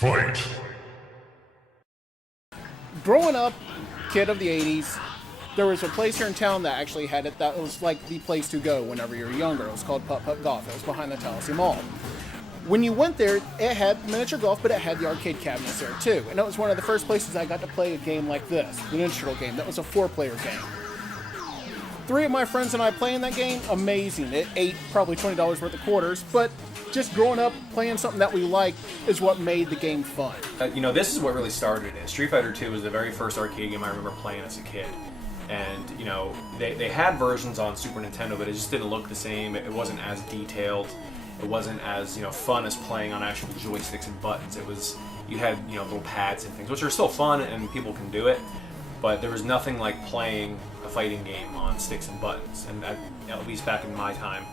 Fight! Growing up, kid of the 80s, there was a place here in town that actually had it that was like the place to go whenever you were younger. It was called Putt Putt Golf. It was behind the Tallahassee Mall. When you went there, it had miniature golf, but it had the arcade cabinets there too. And it was one of the first places I got to play a game like this, the Ninja game. That was a 4-player game. 3 of my friends and I playing that game, amazing. It ate probably $20 worth of quarters, but just growing up playing something that we liked is what made the game fun. This is what really started it. Street Fighter 2 was the very first arcade game I remember playing as a kid. And, they had versions on Super Nintendo, but it just didn't look the same. It wasn't as detailed. It wasn't as, fun as playing on actual joysticks and buttons. It was, you had, little pads and things, which are still fun and people can do it. But there was nothing like playing a fighting game on sticks and buttons. And at least back in my time,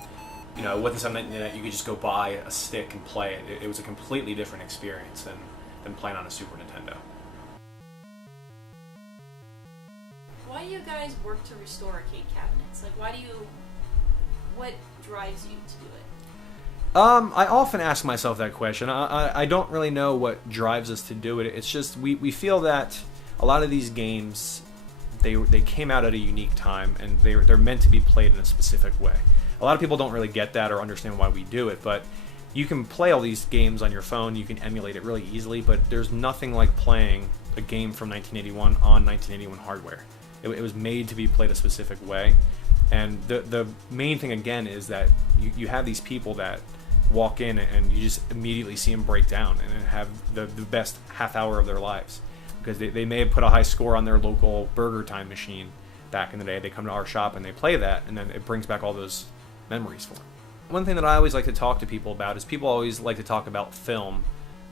it wasn't something that you could just go buy a stick and play it. It was a completely different experience than playing on a Super Nintendo. Why do you guys work to restore arcade cabinets? What drives you to do it? I often ask myself that question. I don't really know what drives us to do it. It's just we feel that a lot of these games, they came out at a unique time and they're meant to be played in a specific way. A lot of people don't really get that or understand why we do it, but you can play all these games on your phone, you can emulate it really easily, but there's nothing like playing a game from 1981 on 1981 hardware. It was made to be played a specific way, and the main thing again is that you have these people that walk in and you just immediately see them break down and have the best half hour of their lives, because they may have put a high score on their local Burger Time machine back in the day. They come to our shop and they play that, and then it brings back all those memories for them. One thing that I always like to talk to people about is people always like to talk about film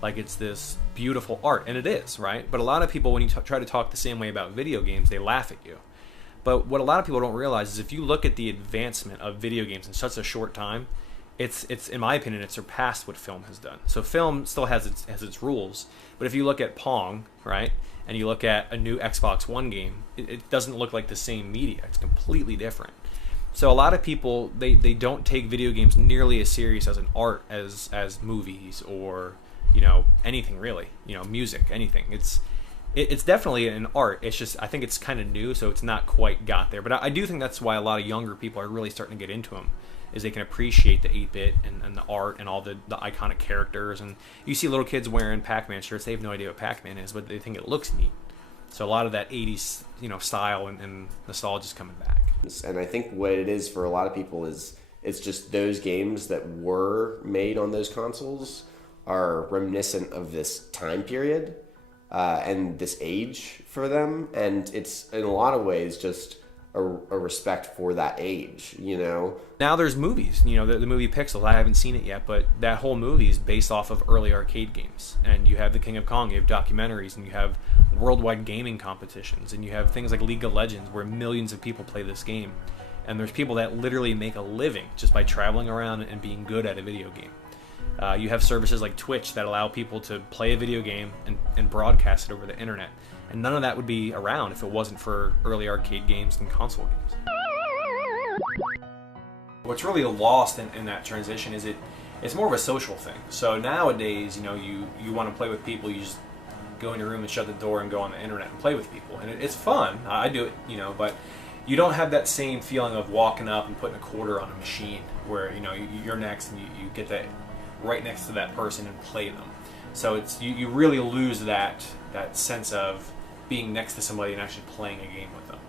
like it's this beautiful art, and it is, right? But a lot of people, when you try to talk the same way about video games, they laugh at you. But what a lot of people don't realize is if you look at the advancement of video games in such a short time, it's in my opinion, it's surpassed what film has done. So film still has its rules, but if you look at Pong, right, and you look at a new Xbox One game, it doesn't look like the same media. It's completely different. So a lot of people, they don't take video games nearly as serious as an art as movies or anything really, music, anything. It's definitely an art. It's just, I think it's kind of new, so it's not quite got there. But I do think that's why a lot of younger people are really starting to get into them, is they can appreciate the 8-bit and the art and all the iconic characters. And you see little kids wearing Pac-Man shirts. They have no idea what Pac-Man is, but they think it looks neat. So a lot of that 80s, style and nostalgia is coming back. And I think what it is for a lot of people is it's just those games that were made on those consoles are reminiscent of this time period and this age for them. And it's, in a lot of ways, just a respect for that age, Now there's movies, the movie Pixels. I haven't seen it yet, but that whole movie is based off of early arcade games. And you have the King of Kong, you have documentaries, and you have worldwide gaming competitions, and you have things like League of Legends where millions of people play this game. And there's people that literally make a living just by traveling around and being good at a video game. You have services like Twitch that allow people to play a video game and broadcast it over the internet. And none of that would be around if it wasn't for early arcade games and console games. What's really lost in that transition is it's more of a social thing. So nowadays, you want to play with people, you just go in your room and shut the door and go on the internet and play with people. And it's fun. I do it, but you don't have that same feeling of walking up and putting a quarter on a machine where, you're next and you get that right next to that person and play them. So it's you really lose that sense of being next to somebody and actually playing a game with them.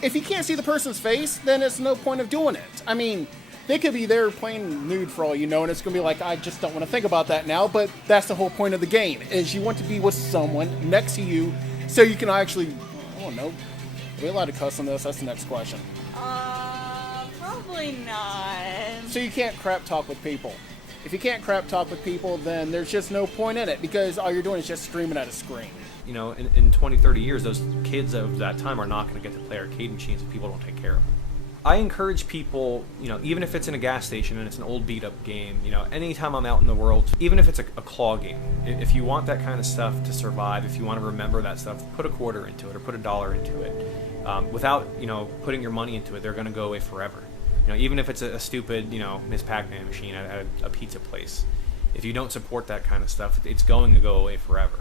If you can't see the person's face, then it's no point of doing it. I mean, they could be there playing nude for all you know, and it's going to be like, I just don't want to think about that now, but that's the whole point of the game, is you want to be with someone next to you so you can actually, I don't know, are we allowed to cuss on this? That's the next question. Probably not. So you can't crap talk with people. If you can't crap talk with people, then there's just no point in it, because all you're doing is just screaming at a screen. In 20, 30 years, those kids of that time are not going to get to play arcade machines if people don't take care of them. I encourage people, even if it's in a gas station and it's an old beat-up game, anytime I'm out in the world, even if it's a claw game, if you want that kind of stuff to survive, if you want to remember that stuff, put a quarter into it or put $1 into it. Without, putting your money into it, they're going to go away forever. Even if it's a stupid, Miss Pac-Man machine at a pizza place. if you don't support that kind of stuff, it's going to go away forever.